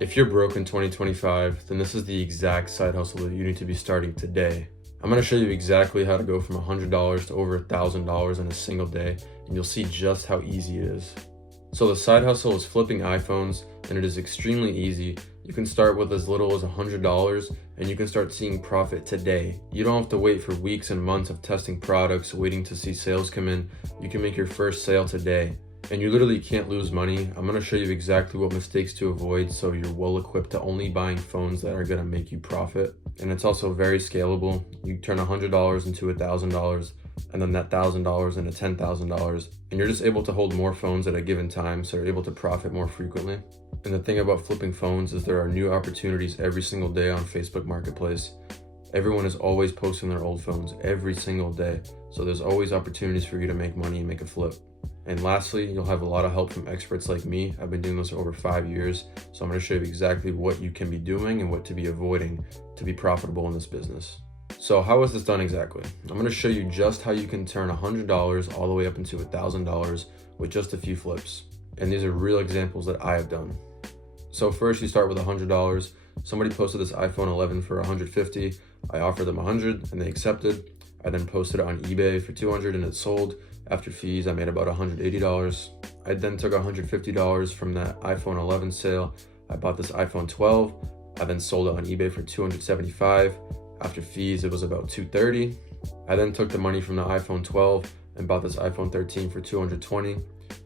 If you're broke in 2025, then this is the exact side hustle that you need to be starting today. I'm going to show you exactly how to go from $100 to over $1,000 in a single day, and you'll see just how easy it is. So the side hustle is flipping iPhones, and it is extremely easy. You can start with as little as $100, and you can start seeing profit today. You don't have to wait for weeks and months of testing products, waiting to see sales come in. You can make your first sale today. And you literally can't lose money. I'm going to show you exactly what mistakes to avoid so you're well equipped to only buying phones that are going to make you profit. And it's also very scalable. You turn $100 into $1,000, and then that $1,000 into $10,000, and you're just able to hold more phones at a given time, so you're able to profit more frequently. And the thing about flipping phones is there are new opportunities every single day on Facebook Marketplace. Everyone is always posting their old phones every single day, so there's always opportunities for you to make money and make a flip. And lastly, you'll have a lot of help from experts like me. I've been doing this for over 5 years, so I'm going to show you exactly what you can be doing and what to be avoiding to be profitable in this business. So how is this done exactly? I'm going to show you just how you can turn $100 all the way up into $1,000 with just a few flips. And these are real examples that I have done. So first you start with $100. Somebody posted this iPhone 11 for $150. I offered them $100 and they accepted. I then posted it on eBay for $200 and it sold. After fees, I made about $180. I then took $150 from that iPhone 11 sale. I bought this iPhone 12. I then sold it on eBay for $275. After fees, it was about $230. I then took the money from the iPhone 12 and bought this iPhone 13 for $220.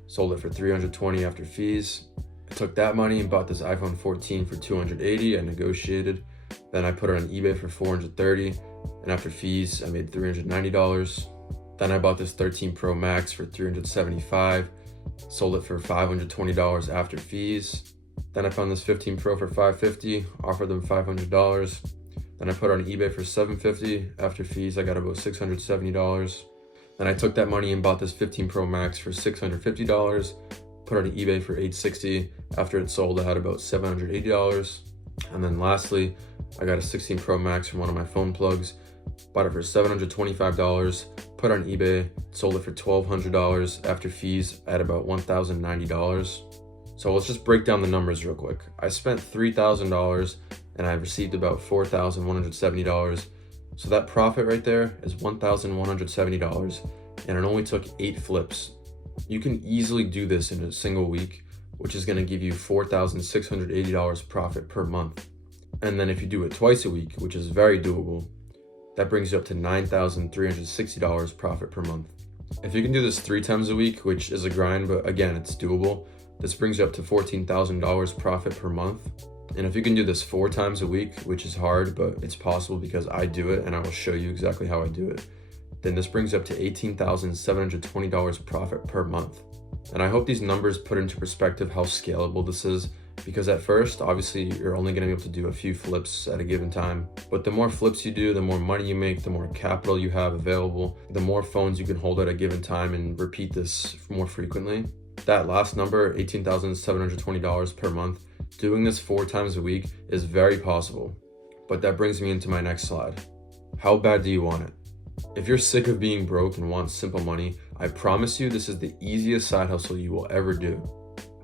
Sold it for $320 after fees. I took that money and bought this iPhone 14 for $280. I negotiated. Then I put it on eBay for $430. And after fees, I made $390. Then I bought this 13 Pro Max for $375, sold it for $520 after fees. Then I found this 15 Pro for $550, offered them $500. Then I put it on eBay for $750. After fees, I got about $670. Then I took that money and bought this 15 Pro Max for $650, put it on eBay for $860. After it sold, I had about $780. And then lastly, I got a 16 Pro Max from one of my phone plugs, bought it for $725, put it on eBay, sold it for $1,200. After fees, at about $1,090. So let's just break down the numbers real quick. I spent $3,000 and I received about $4,170. So that profit right there is $1,170, and it only took 8 flips. You can easily do this in a single week, which is going to give you $4,680 profit per month. And then if you do it twice a week, which is very doable, that brings you up to $9,360 profit per month. If you can do this 3 times a week, which is a grind, but again, it's doable, this brings you up to $14,000 profit per month. And if you can do this 4 times a week, which is hard, but it's possible because I do it and I will show you exactly how I do it, then this brings you up to $18,720 profit per month. And I hope these numbers put into perspective how scalable this is, because at first, obviously, you're only going to be able to do a few flips at a given time. But the more flips you do, the more money you make, the more capital you have available, the more phones you can hold at a given time and repeat this more frequently. That last number, $18,720 per month, doing this 4 times a week is very possible. But that brings me into my next slide. How bad do you want it? If you're sick of being broke and want simple money, I promise you this is the easiest side hustle you will ever do.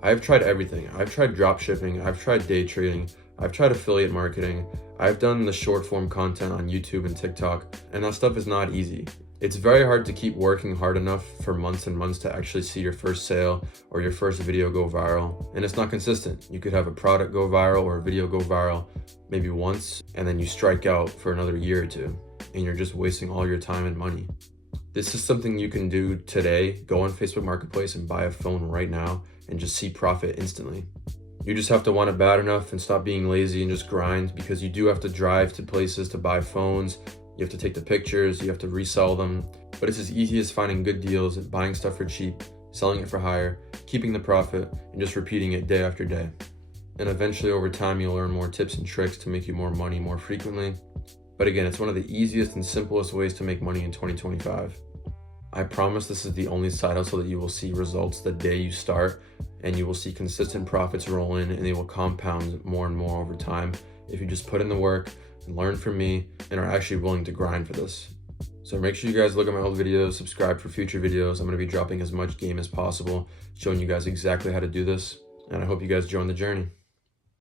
I've tried everything. I've tried drop shipping, I've tried day trading, I've tried affiliate marketing, I've done the short form content on YouTube and TikTok, and that stuff is not easy. It's very hard to keep working hard enough for months and months to actually see your first sale or your first video go viral, and it's not consistent. You could have a product go viral or a video go viral maybe once, and then you strike out for another year or 2, and you're just wasting all your time and money. This is something you can do today. Go on Facebook Marketplace and buy a phone right now and just see profit instantly. You just have to want it bad enough and stop being lazy and just grind, because you do have to drive to places to buy phones. You have to take the pictures, you have to resell them. But it's as easy as finding good deals, buying stuff for cheap, selling it for higher, keeping the profit, and just repeating it day after day. And eventually over time, you'll learn more tips and tricks to make you more money more frequently. But again, it's one of the easiest and simplest ways to make money in 2025. I promise this is the only side hustle that you will see results the day you start, and you will see consistent profits roll in, and they will compound more and more over time if you just put in the work and learn from me and are actually willing to grind for this. So make sure you guys look at my old videos, subscribe for future videos. I'm going to be dropping as much game as possible, showing you guys exactly how to do this, and I hope you guys join the journey.